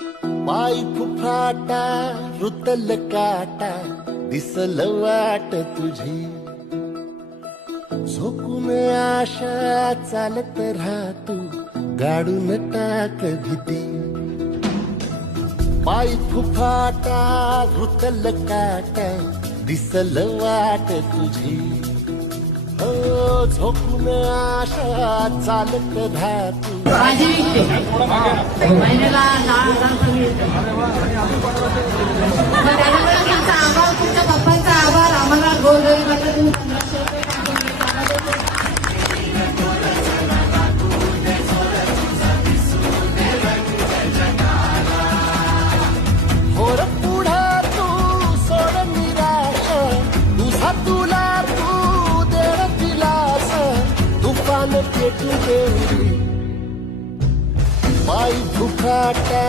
पाय फुफाटा रुतल काटा दिसल वाट तुझी झोकून आशा चालत राहतो गाडून टाक भीती पाय फुफाटा रुतल काटा दिसल वाट तुझी हो झोकून आशा चालत राहतो महिन्याला 10,000 मिळतं. तुमचा आभार, तुमच्या पप्पांचा आभार. आम्हाला गोरगरिबांना तुम्ही 1500 रुपये होर पुढं तू सोड निराश तुझा तुला तू देण दिलास तुफान पेटू दे पाय फुफाटा